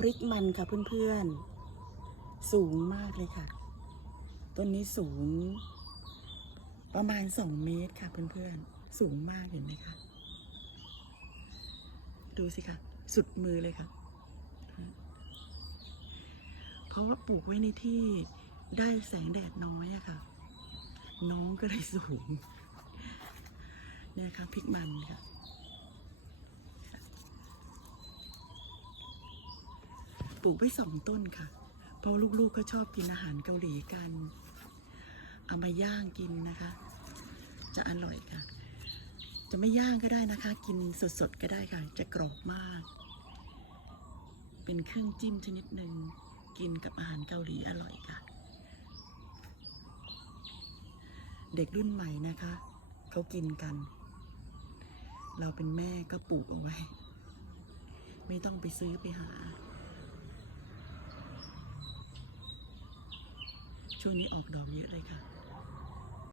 พริกมันค่ะเพื่อนๆ สูงมากเลยค่ะ ต้นนี้สูง ประมาณสองเมตรค่ะเพื่อนๆ สูงมากเห็นไหมคะ ดูสิค่ะ สุดมือเลยค่ะ เพราะว่าปลูกไว้ในที่ได้แสงแดดน้อยอะค่ะ น้องก็เลยสูงเนี่ยค่ะพริกมันค่ะ ปลูกไว้สองต้นค่ะ เพราะลูกๆก็ชอบกินอาหารเกาหลีกัน เอามาย่างกินนะคะ จะอร่อยค่ะ จะไม่ย่างก็ได้นะคะ กินสดๆก็ได้ค่ะ จะกรอบมาก เป็นเครื่องจิ้มชนิดหนึ่งกินกับอาหารเกาหลีอร่อยค่ะ เด็กรุ่นใหม่นะคะเขากินกัน เราเป็นแม่ก็ปลูกเอาไว้ ไม่ต้องไปซื้อไปหา ช่วงนี้ออกดอกเยอะเลยค่ะ